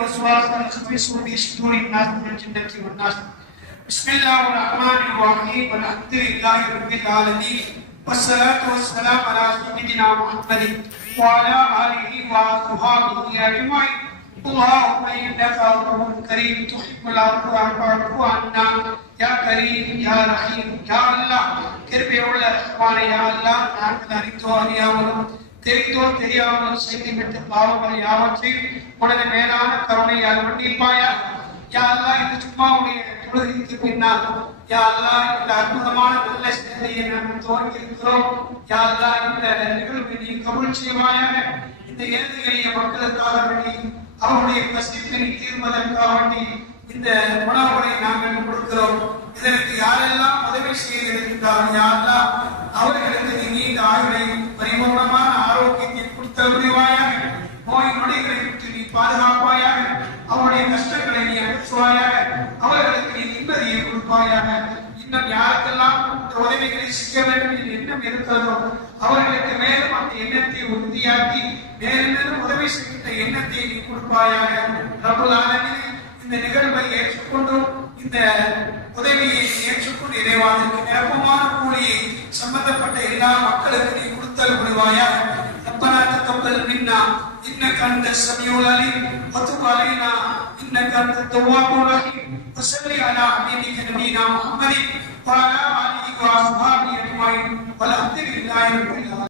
وسواسا الخبيث في صدور الناس من الجنة والناس. بسم الله الرحمن الرحيم والحمد لله رب العالمين والصلاة والسلام على سيدنا محمد وعلى آله وصحبه أجمعين. اللهم إنك عفو كريم تحب العفو فاعف عنا يا كريم يا رحيم يا الله. கிருபையுள்ள ரஹ்மானே யா அல்லாஹ், நாங்கள் அறிந்தோ அறியாமலும் தெரிந்தோ தெரியாமல் செய்துவிட்ட பாவங்களை யாவற்றையும் உனது மேலான கருணையால் மன்னிப்பாயா. யா அல்லாஹ், இது சும்மா உடைய தொழுகைக்கு பின்னால் யா அல்லாஹ் இந்த அற்புதமான நல்ல சேவையை நாங்கள் துவங்கி இருக்கிறோம். யா அல்லாஹ், இந்த நிகழ்வை நீ கபூல் செய்வாயாக. இந்த ஏழை எளிய மக்களுக்காக வேண்டி அவருடைய கஷ்டத்தை தீர்வதற்காக வேண்டி இந்த உணவுகளை நாங்கள் கொடுக்கிறோம். இதற்கு யாரெல்லாம் உதவி செய்திருக்கிறார்கள் யா அல்லாஹ், அவர்களுக்கு நீ நீண்ட ஆயுளை பரிபூர்ணமான ஆரோக்கியத்தை கொடுத்த புரிவாயாக. நோய் நொடிகளை விட்டு நீ பாதுகாப்பாயாக. அவருடைய கஷ்டங்களை நீ அகற்றுவாயாக. அவர்களுக்கு நீ நிம்மதியை கொடுப்பாயாக. இன்னும் யாருக்கெல்லாம் இந்த உதவிகளை செய்ய வேண்டும் என்று எண்ணம் இருக்கிறதோ அவர்களுக்கு மேலும் அந்த எண்ணத்தை உறுதியாக்கி மேலும் உதவி செய்கின்ற எண்ணத்தை நீ கொடுப்பாயாக. ரப்பல் ஆலமீன், இந்த நிகழ்வை ஏற்றுக்கொண்டு இந்த உதவியை ஏற்றுக்கொண்டு இறைவானுக்கு நிரப்பமான கூலியை சம்பந்தப்பட்ட எல்லா மக்களுக்கு நீ கொடுத்தல் புரிவாயாக. ربنا تقبل منا انك انت السميع العليم وتب علينا انك انت التواب الرحيم. وصل على حبيبك نبينا محمد وعلى اله وصحبه اجمعين والحمد لله رب العالمين.